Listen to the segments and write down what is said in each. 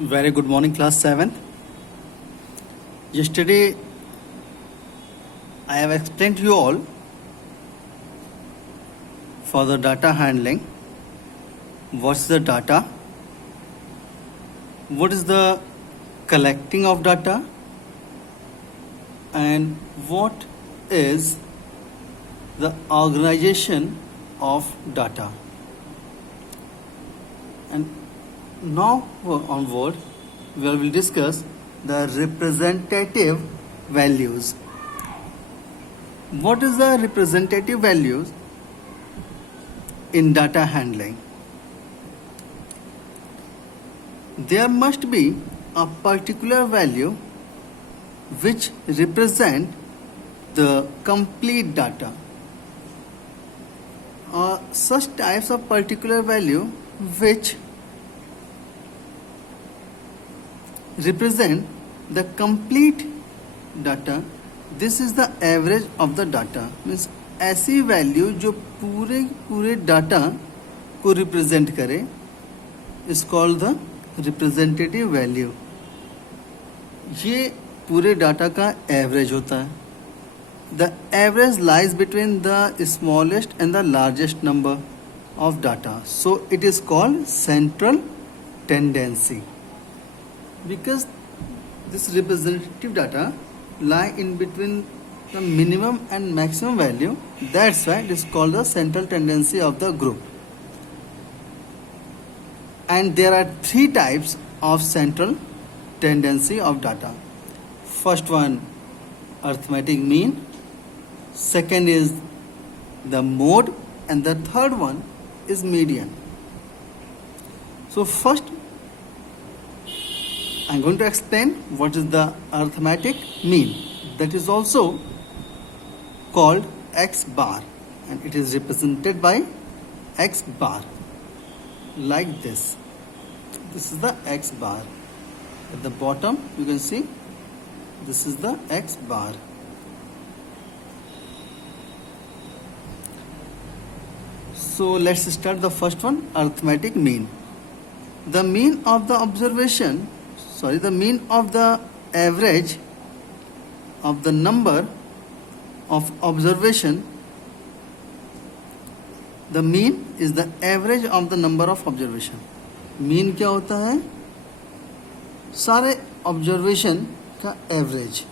Very good morning, class 7th. Yesterday, I have explained to you all for the data handling. What's the data? What is the collecting of data? And what is the organization of data? And now onward, we will discuss the representative values. What is the representative values in data handling? There must be a particular value which represent the complete data. Such types of particular value which represent the complete data. This is the average of the data. Means ऐसी value जो पूरे data को represent करे is called the representative value. ये पूरे data का average होता है. The average lies between the smallest and the largest number of data. So it is called central tendency. Because this representative data lie in between the minimum and maximum value, that's why it is called the central tendency of the group. And there are three types of central tendency of data. First one, arithmetic mean. Second is the mode, and the third one is median. So first I'm going to explain what is the arithmetic mean. That is also called x bar, and it is represented by x bar like this. This is the x bar. At the bottom you can see this is the x bar. So let's start the first one, arithmetic mean. The mean of the average of the number of observation. The mean is the average of the number of observation. Mean क्या होता है? सारे observation का average.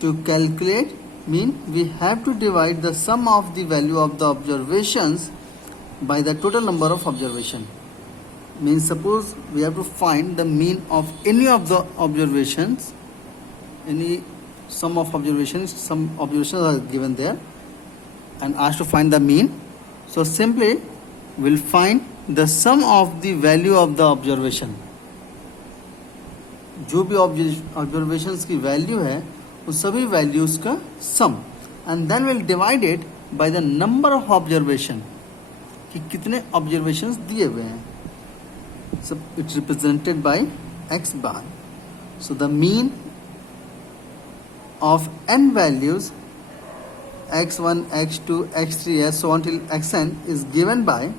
To calculate mean, we have to divide the sum of the value of the observations by the total number of observation. Means suppose we have to find the mean of any of the observations, any sum of observations, some observations are given there and asked to find the mean. So simply we'll find the sum of the value of the observation. जो भी observations की value है उस सभी values का sum, and then we'll divide it by the number of observation, कि कितने observations दिए हुए हैं. So it's represented by x bar. So the mean of n values x1, x2, x3, so on till xn is given by.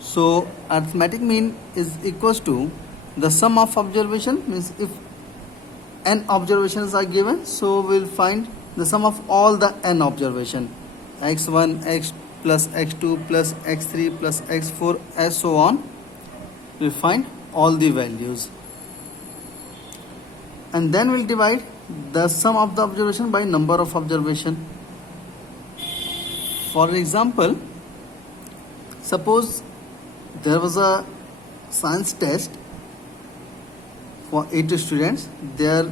So arithmetic mean is equals to the sum of observation. Means if n observations are given, so we'll find the sum of all the n observation, x1, x plus x2 plus x3 plus x4 as so on. We'll find all the values and then we'll divide the sum of the observation by number of observation. For example, suppose there was a science test for 8 students. There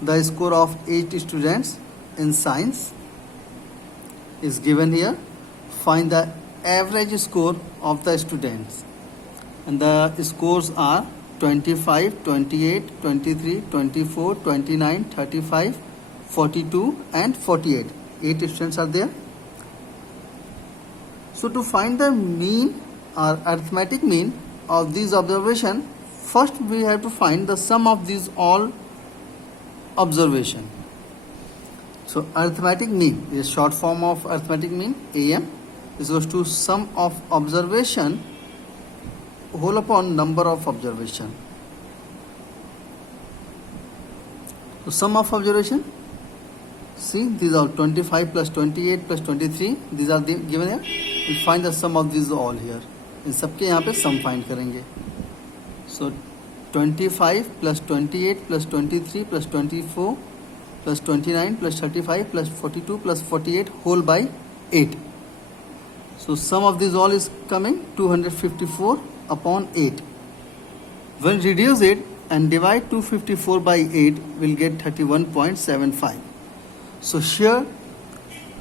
the score of 8 students in science is given here. Find the average score of the students, and the scores are 25, 28, 23, 24, 29, 35, 42 and 48. 8 students are there. So to find the mean or arithmetic mean of these observation, first we have to find the sum of these all observation. So arithmetic mean is short form of arithmetic mean, AM, is equals to sum of observation whole upon number of observation. So sum of observation, see these are 25 plus 28 plus 23, these are given here. We'll find the sum of these all here. इन सबके यहाँ पे sum find करेंगे. So 25 plus 28 plus 23 plus 24 plus 29 plus 35 plus 42 plus 48 whole by 8. So sum of these all is coming 254 upon 8. When reduce it and divide 254 by 8, we'll get 31.75. So here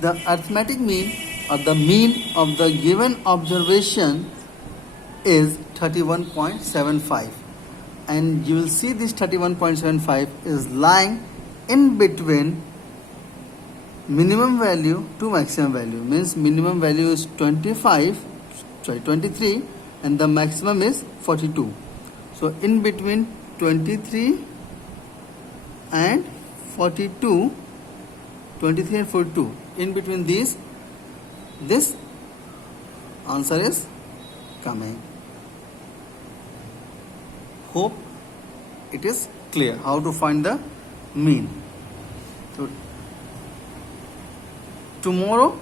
the arithmetic mean or the mean of the given observation is 31.75, and you will see this 31.75 is lying in between minimum value to maximum value. Means minimum value is 23 and the maximum is 42. So in between 23 and 42, 23 and 42, in between these, this answer is coming. Hope it is clear how to find the mean. So tomorrow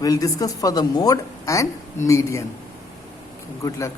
we'll discuss for the mode and median. Good luck.